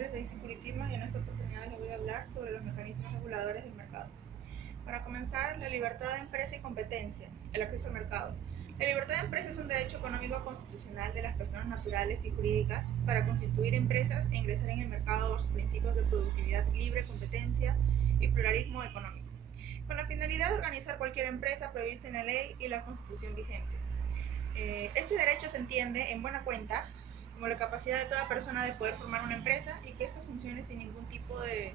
nombre es Daisy Curitima y en esta oportunidad les voy a hablar sobre los mecanismos reguladores del mercado. Para comenzar, la libertad de empresa y competencia, el acceso al mercado. La libertad de empresa es un derecho económico constitucional de las personas naturales y jurídicas para constituir empresas e ingresar en el mercado bajo principios de productividad libre, competencia y pluralismo económico, con la finalidad de organizar cualquier empresa prevista en la ley y la Constitución vigente. Este derecho se entiende, en buena cuenta, como la capacidad de toda persona de poder formar una empresa y que ésta funcione sin ningún tipo de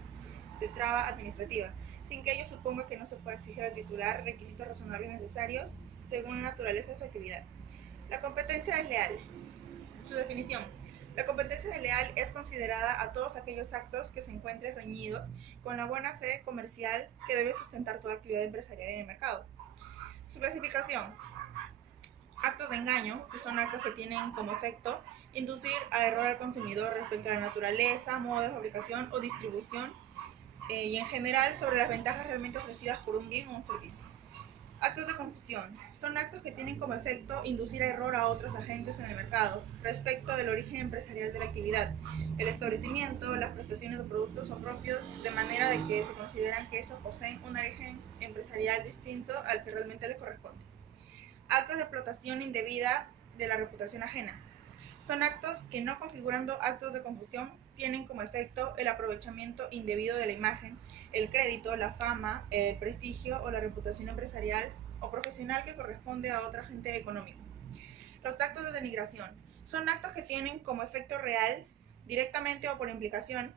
traba administrativa, sin que ello suponga que no se pueda exigir al titular requisitos razonables necesarios según la naturaleza de su actividad. La competencia desleal. Su definición. La competencia desleal es considerada a todos aquellos actos que se encuentren reñidos con la buena fe comercial que debe sustentar toda actividad empresarial en el mercado. Su clasificación. Actos de engaño, que son actos que tienen como efecto inducir a error al consumidor respecto a la naturaleza, modo de fabricación o distribución y en general sobre las ventajas realmente ofrecidas por un bien o un servicio. Actos de confusión. Son actos que tienen como efecto inducir a error a otros agentes en el mercado respecto del origen empresarial de la actividad, el establecimiento, las prestaciones o productos son propios, de manera de que se consideran que esos poseen un origen empresarial distinto al que realmente les corresponde. Actos de explotación indebida de la reputación ajena. Son actos que, no configurando actos de confusión, tienen como efecto el aprovechamiento indebido de la imagen, el crédito, la fama, el prestigio o la reputación empresarial o profesional que corresponde a otro agente económico. Los actos de denigración son actos que tienen como efecto real, directamente o por implicación,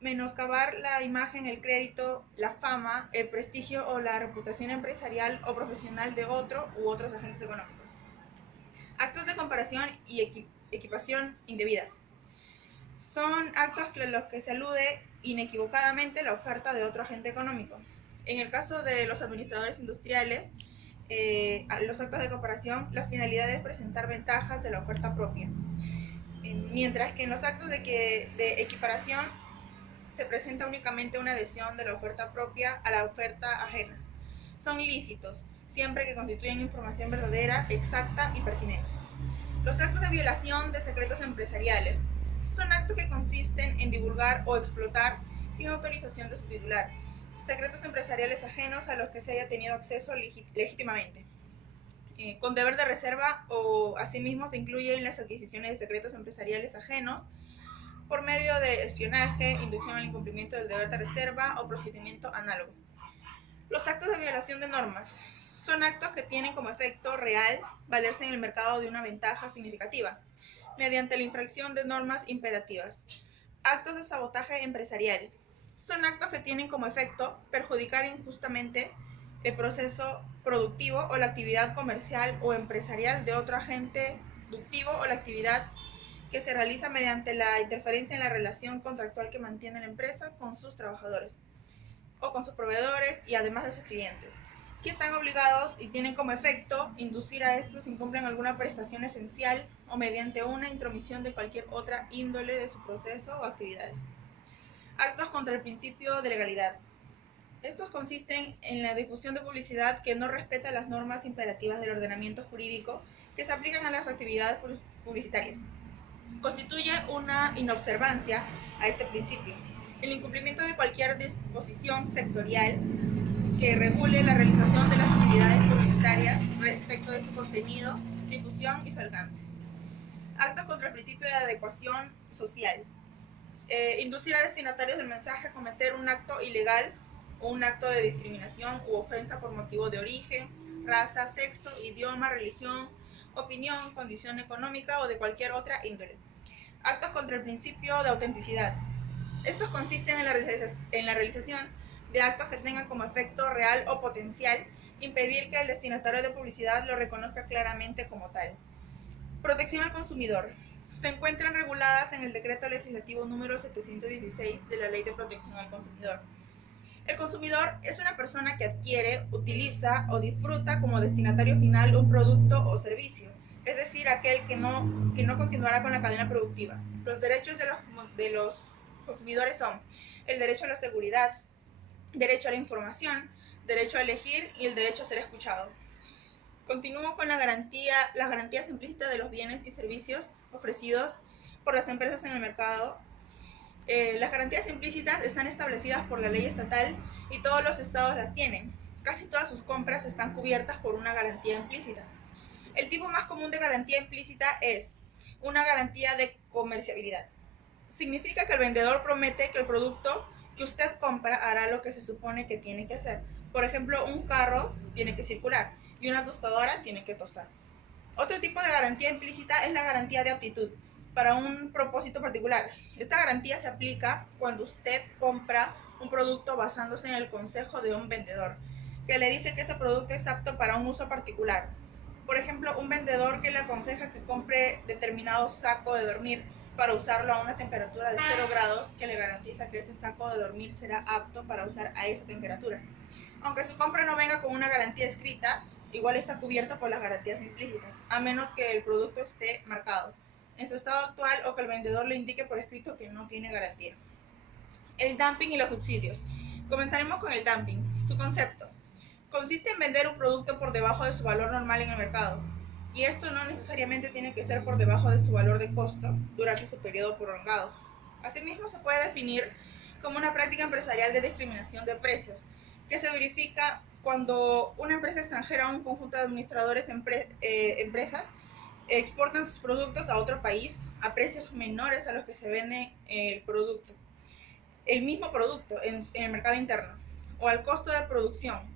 menoscabar la imagen, el crédito, la fama, el prestigio o la reputación empresarial o profesional de otro u otros agentes económicos. Actos de comparación y equipación indebida. Son actos en los que se alude inequivocadamente la oferta de otro agente económico. En el caso de los administradores industriales, los actos de comparación, la finalidad es presentar ventajas de la oferta propia. Mientras que en los actos de equiparación se presenta únicamente una adhesión de la oferta propia a la oferta ajena. Son lícitos, siempre que constituyan información verdadera, exacta y pertinente. Los actos de violación de secretos empresariales son actos que consisten en divulgar o explotar, sin autorización de su titular, secretos empresariales ajenos a los que se haya tenido acceso legítimamente. Con deber de reserva o asimismo se incluyen las adquisiciones de secretos empresariales ajenos por medio de espionaje, inducción al incumplimiento del deber de reserva o procedimiento análogo. Los actos de violación de normas son actos que tienen como efecto real valerse en el mercado de una ventaja significativa, mediante la infracción de normas imperativas. Actos de sabotaje empresarial son actos que tienen como efecto perjudicar injustamente el proceso productivo o la actividad comercial o empresarial de otro agente productivo o la actividad que se realiza mediante la interferencia en la relación contractual que mantiene la empresa con sus trabajadores o con sus proveedores y además de sus clientes, que están obligados y tienen como efecto inducir a estos si incumplen alguna prestación esencial o mediante una intromisión de cualquier otra índole de su proceso o actividades. Actos contra el principio de legalidad. Estos consisten en la difusión de publicidad que no respeta las normas imperativas del ordenamiento jurídico que se aplican a las actividades publicitarias. Constituye una inobservancia a este principio, el incumplimiento de cualquier disposición sectorial que regule la realización de las actividades publicitarias respecto de su contenido, difusión y su alcance. Actos contra el principio de adecuación social. Inducir a destinatarios del mensaje a cometer un acto ilegal o un acto de discriminación u ofensa por motivo de origen, raza, sexo, idioma, religión, opinión, condición económica o de cualquier otra índole. Actos contra el principio de autenticidad. Estos consisten en la realización de actos que tengan como efecto real o potencial impedir que el destinatario de publicidad lo reconozca claramente como tal. Protección al consumidor. Se encuentran reguladas en el Decreto Legislativo número 716 de la Ley de Protección al Consumidor. El consumidor es una persona que adquiere, utiliza o disfruta como destinatario final un producto o servicio, es decir, aquel que no continuará con la cadena productiva. Los derechos de los consumidores son el derecho a la seguridad, derecho a la información, derecho a elegir y el derecho a ser escuchado. Continúo con las garantías implícitas de los bienes y servicios ofrecidos por las empresas en el mercado. Las garantías implícitas están establecidas por la ley estatal y todos los estados las tienen. Casi todas sus compras están cubiertas por una garantía implícita. El tipo más común de garantía implícita es una garantía de comerciabilidad. Significa que el vendedor promete que el producto que usted compra hará lo que se supone que tiene que hacer. Por ejemplo, un carro tiene que circular y una tostadora tiene que tostar. Otro tipo de garantía implícita es la garantía de aptitud para un propósito particular. Esta garantía se aplica cuando usted compra un producto basándose en el consejo de un vendedor, que le dice que ese producto es apto para un uso particular. Por ejemplo, un vendedor que le aconseja que compre determinado saco de dormir para usarlo a una temperatura de 0 grados, que le garantiza que ese saco de dormir será apto para usar a esa temperatura. Aunque su compra no venga con una garantía escrita, igual está cubierta por las garantías implícitas, a menos que el producto esté marcado en su estado actual o que el vendedor le indique por escrito que no tiene garantía. El dumping y los subsidios. Comenzaremos con el dumping. Su concepto consiste en vender un producto por debajo de su valor normal en el mercado, y esto no necesariamente tiene que ser por debajo de su valor de costo durante su periodo prolongado. Asimismo, se puede definir como una práctica empresarial de discriminación de precios, que se verifica cuando una empresa extranjera o un conjunto de administradores empresas exportan sus productos a otro país a precios menores a los que se vende el mismo producto en el mercado interno, o al costo de producción,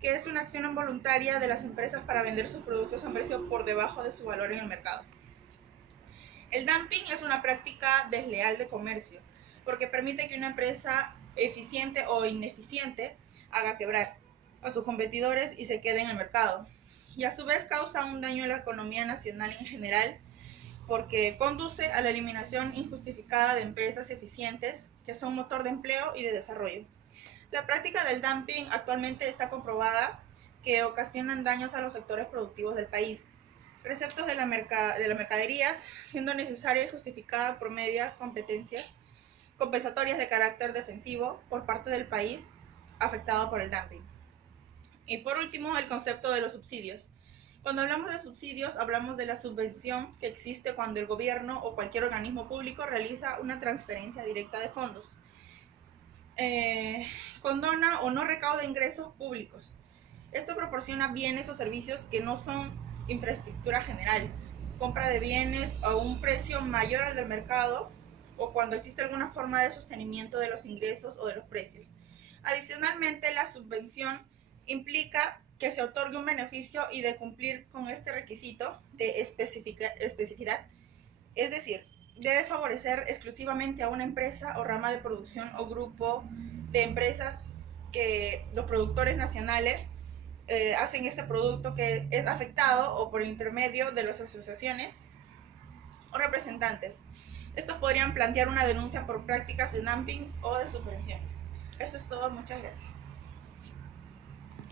que es una acción involuntaria de las empresas para vender sus productos a un precio por debajo de su valor en el mercado. El dumping es una práctica desleal de comercio, porque permite que una empresa eficiente o ineficiente haga quebrar a sus competidores y se quede en el mercado, y a su vez causa un daño a la economía nacional en general, porque conduce a la eliminación injustificada de empresas eficientes que son motor de empleo y de desarrollo. La práctica del dumping actualmente está comprobada que ocasionan daños a los sectores productivos del país. Preceptos de las mercaderías, siendo necesaria y justificada por medias compensatorias de carácter defensivo por parte del país afectado por el dumping. Y por último, el concepto de los subsidios. Cuando hablamos de subsidios, hablamos de la subvención que existe cuando el gobierno o cualquier organismo público realiza una transferencia directa de fondos. Condona o no recauda ingresos públicos. Esto proporciona bienes o servicios que no son infraestructura general, compra de bienes a un precio mayor al del mercado, o cuando existe alguna forma de sostenimiento de los ingresos o de los precios. Adicionalmente, la subvención implica que se otorgue un beneficio y de cumplir con este requisito de especificidad, es decir, debe favorecer exclusivamente a una empresa o rama de producción o grupo de empresas que los productores nacionales hacen este producto que es afectado o por intermedio de las asociaciones o representantes. Estos podrían plantear una denuncia por prácticas de dumping o de subvenciones. Eso es todo, muchas gracias.